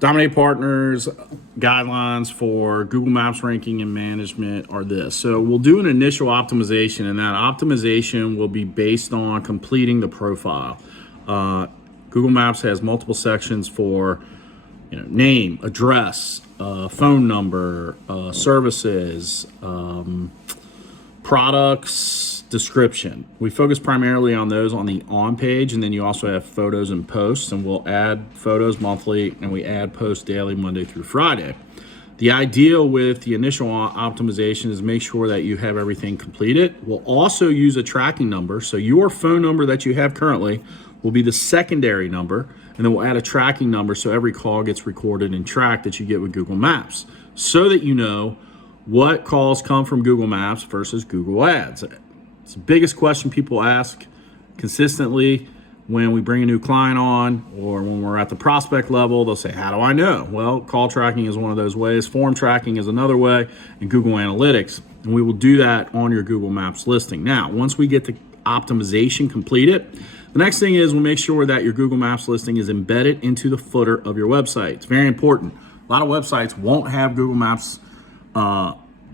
Dominate Partners guidelines for Google Maps ranking and management are this. So we'll do an initial optimization, and that optimization will be based on completing the profile. Google Maps has multiple sections for name, address, phone number, services, products, description. We focus primarily on those on the on page, and then you also have photos and posts, and we'll add photos monthly and we add posts daily, Monday through Friday. The idea with the initial optimization is make sure that you have everything completed. We'll also use a tracking number. So your phone number that you have currently will be the secondary number, and then we'll add a tracking number so every call gets recorded and tracked that you get with Google Maps, so that you know what calls come from Google Maps versus Google Ads. It's the biggest question people ask consistently when we bring a new client on, or when we're at the prospect level. They'll say, how do I know? Well, call tracking is one of those ways. Form tracking is another way, and Google Analytics. And we will do that on your Google Maps listing. Now, once we get the optimization completed, the next thing is we'll make sure that your Google Maps listing is embedded into the footer of your website. It's very important. A lot of websites won't have Google Maps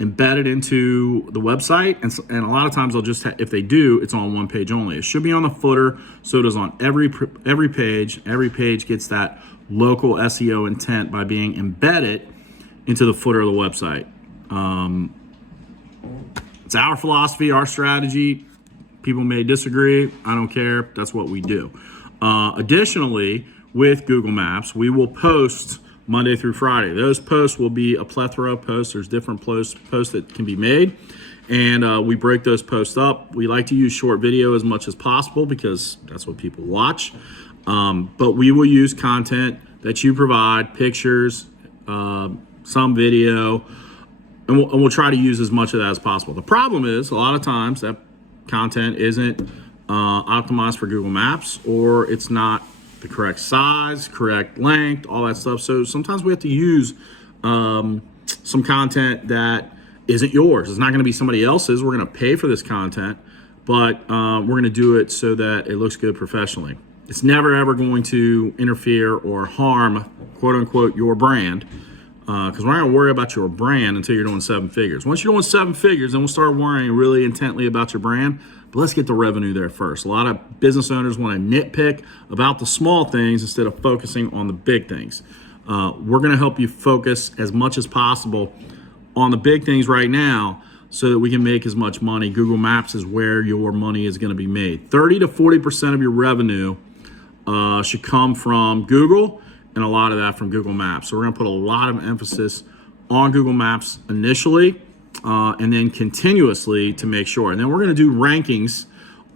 embedded into the website, and a lot of times they'll just if they do, it's on one page only. It should be on the footer, so it is on every page. Every page gets that local SEO intent by being embedded into the footer of the website. It's our philosophy, our strategy. People may disagree. I don't care. That's what we do. Additionally, with Google Maps, we will post Monday through Friday. Those posts will be a plethora of posts. There's different posts that can be made, and we break those posts up. We like to use short video as much as possible because that's what people watch. But we will use content that you provide, pictures, some video, and we'll try to use as much of that as possible. The problem is a lot of times that content isn't optimized for Google Maps, or it's not the correct size, correct length, all that stuff. So sometimes we have to use some content that isn't yours. It's not going to be somebody else's. We're going to pay for this content, but we're going to do it so that it looks good professionally. It's never ever going to interfere or harm, quote unquote, your brand, because we're not going to worry about your brand until you're doing 7 figures. Once you're doing 7 figures, then we'll start worrying really intently about your brand. But let's get the revenue there first. A lot of business owners want to nitpick about the small things instead of focusing on the big things. We're going to help you focus as much as possible on the big things right now so that we can make as much money. Google Maps is where your money is going to be made. 30 to 40% of your revenue should come from Google, and a lot of that from Google Maps. So we're going to put a lot of emphasis on Google Maps initially, and then continuously to make sure. And then we're going to do rankings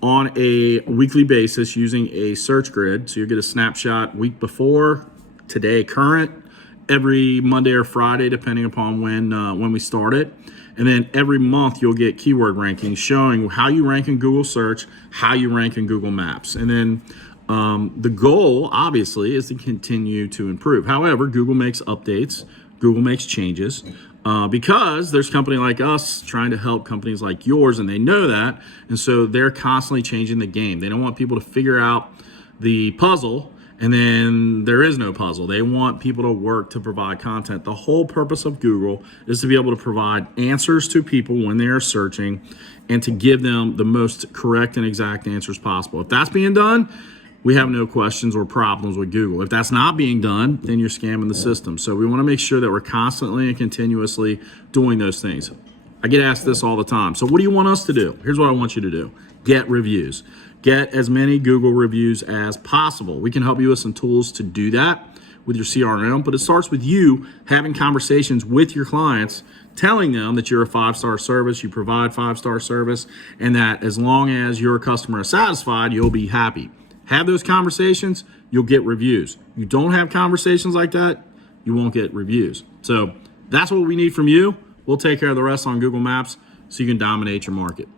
on a weekly basis using a search grid. So you get a snapshot week before, today, current, every Monday or Friday, depending upon when we start it. And then every month you'll get keyword rankings showing how you rank in Google search, how you rank in Google Maps. And then the goal, obviously, is to continue to improve. However, Google makes updates, Google makes changes, because there's a company like us trying to help companies like yours, and they know that, and so they're constantly changing the game. They don't want people to figure out the puzzle and then there is no puzzle. They want people to work to provide content. The whole purpose of Google is to be able to provide answers to people when they are searching and to give them the most correct and exact answers possible. If that's being done, we have no questions or problems with Google. If that's not being done, then you're scamming the system. So we want to make sure that we're constantly and continuously doing those things. I get asked this all the time. So what do you want us to do? Here's what I want you to do. Get reviews. Get as many Google reviews as possible. We can help you with some tools to do that with your CRM, but it starts with you having conversations with your clients, telling them that you're a 5-star service, you provide 5-star service, and that as long as your customer is satisfied, you'll be happy. Have those conversations, you'll get reviews. You don't have conversations like that, you won't get reviews. So that's what we need from you. We'll take care of the rest on Google Maps so you can dominate your market.